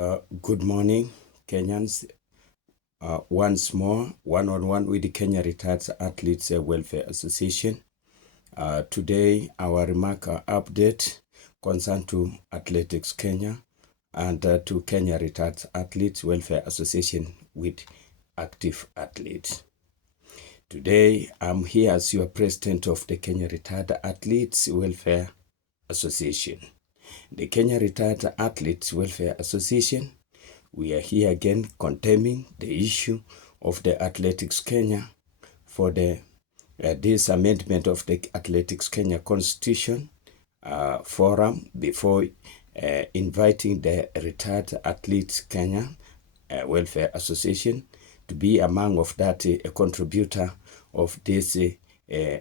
Good morning, Kenyans. Once more, one-on-one with the Kenya Retired Athletes Welfare Association. Today, our remark update concern to Athletics Kenya and to Kenya Retired Athletes Welfare Association with active athletes. Today, I'm here as your president of the Kenya Retired Athletes Welfare Association. The Kenya Retired Athletes Welfare Association, we are here again condemning the issue of the Athletics Kenya for the this amendment of the Athletics Kenya Constitution forum before inviting the Retired Athletes Kenya Welfare Association to be among of that a contributor of this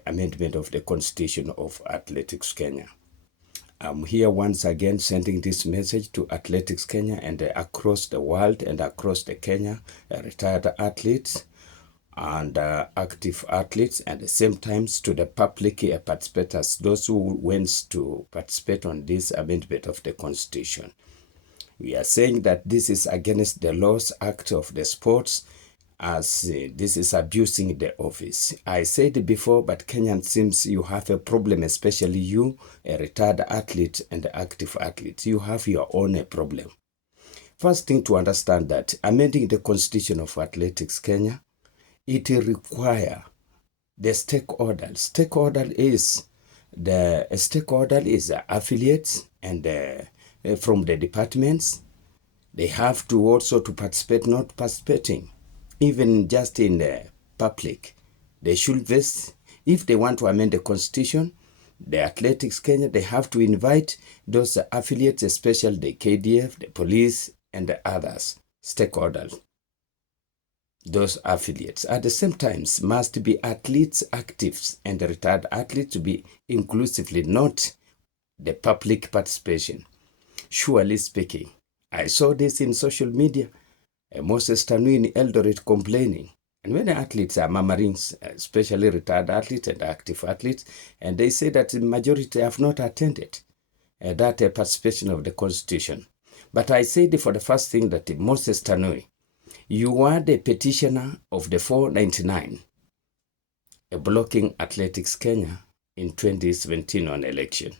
amendment of the Constitution of Athletics Kenya. I'm here once again sending this message to Athletics Kenya and across the world and across the Kenya retired athletes and active athletes, and at the same time to the public participators, those who went to participate on this amendment of the Constitution. We are saying that this is against the Laws Act of the Sports, as this is abusing the office. I said before, but Kenyan seems you have a problem, especially you, a retired athlete and active athlete. You have your own problem. First thing to understand that amending the Constitution of Athletics Kenya, it require the stakeholders. Stakeholder is affiliates and from the departments. They have to also to participate, not participating. Even just in the public, they should vest. If they want to amend the Constitution, the Athletics Kenya, they have to invite those affiliates, especially the KDF, the police, and the others, stakeholders. Those affiliates at the same time must be athletes, actives, and retired athletes to be inclusively, not the public participation. Surely speaking, I saw this in social media. Moses Tanui in Eldoret complaining. And when the athletes are murmuring, especially retired athletes and active athletes, and they say that the majority have not attended that participation of the Constitution. But I said for the first thing that Moses Tanui, you are the petitioner of the 499, blocking Athletics Kenya in 2017 on election.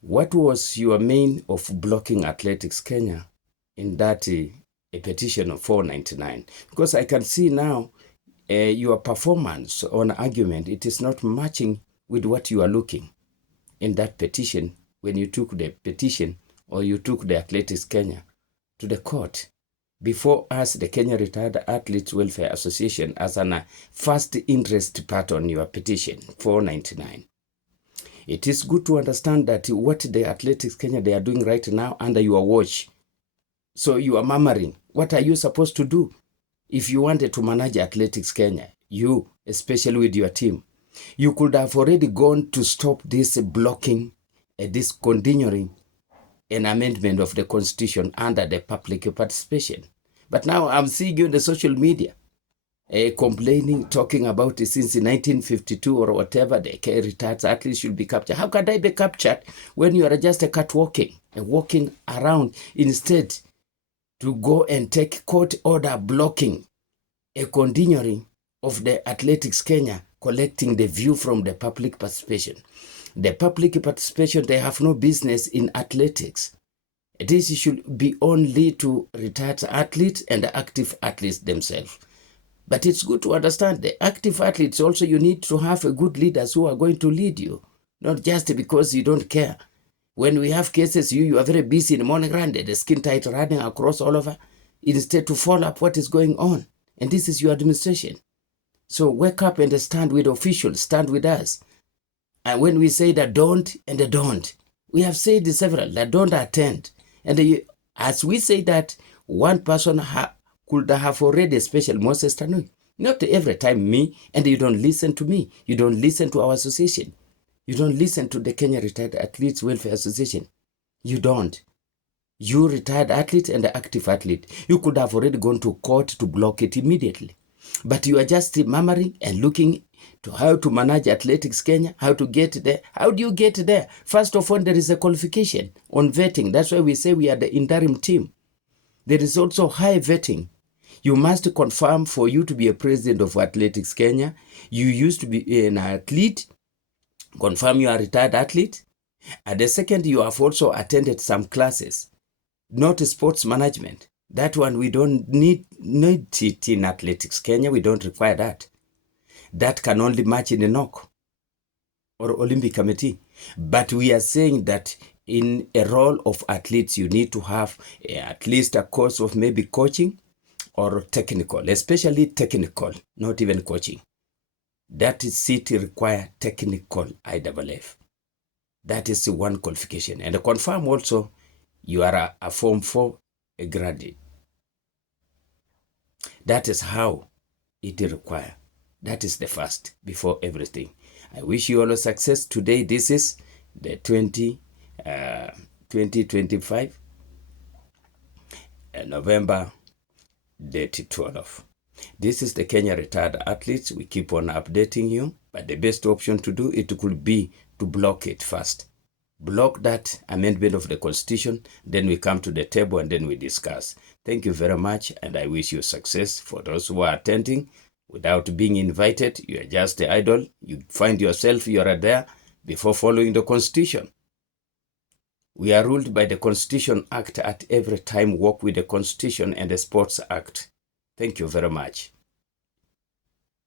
What was your main of blocking Athletics Kenya in that a petition of 499? Because I can see now your performance on argument, it is not matching with what you are looking in that petition when you took the petition or you took the Athletics Kenya to the court before us, the Kenya Retired Athletes Welfare Association, as an first interest part on your petition 499. It is good to understand that what the Athletics Kenya they are doing right now under your watch. So you are murmuring. What are you supposed to do if you wanted to manage Athletics Kenya? You, especially with your team, you could have already gone to stop this blocking, this continuing an amendment of the Constitution under the public participation. But now I'm seeing you in the social media complaining, talking about it since 1952 or whatever, the retired athletes should be captured. How can I be captured when you are just a catwalking and walking around instead to go and take court order blocking a continuing of the Athletics Kenya collecting the view from the public participation? The public participation, they have no business in athletics. This should be only to retired athletes and active athletes themselves. But it's good to understand the active athletes also, you need to have a good leaders who are going to lead you, not just because you don't care. When we have cases, you are very busy in the morning run, the skin tight running across all over, instead to follow up what is going on. And this is your administration. So wake up and stand with officials, stand with us. And when we say that don't and the don't, we have said several that don't attend. And as we say that, one person could have already, especially Moses Tanui. Not every time me, and you don't listen to me. You don't listen to our association. You don't listen to the Kenya Retired Athletes Welfare Association. You don't. You retired athlete and the active athlete, you could have already gone to court to block it immediately. But you are just murmuring and looking to how to manage Athletics Kenya, how to get there. How do you get there? First of all, there is a qualification on vetting. That's why we say we are the interim team. there is also high vetting. You must confirm for you to be a president of Athletics Kenya. You used to be an athlete, confirm you are a retired athlete. And the second, you have also attended some classes, not sports management. That one, we don't need it in Athletics Kenya. We don't require that. That can only match in a NOC or Olympic Committee. But we are saying that in a role of athletes, you need to have at least a course of maybe coaching or technical, especially technical, not even coaching. That is seat require technical IAAF. That is one qualification. And confirm also you are a Form 4 a graduate. That is how it require. That is the first before everything. I wish you all success today. This is the 2025 November date 12. This is the Kenya Retired Athletes. We keep on updating you, but the best option to do it could be to block it first. Block that amendment of the Constitution, then we come to the table and then we discuss. Thank you very much, and I wish you success. For those who are attending without being invited, you are just the idol. You find yourself, you are there before following the Constitution. We are ruled by the Constitution Act at every time. Work with the Constitution and the Sports Act. Thank you very much.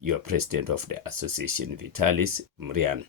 You are President of the Association, Vitalis Mrian.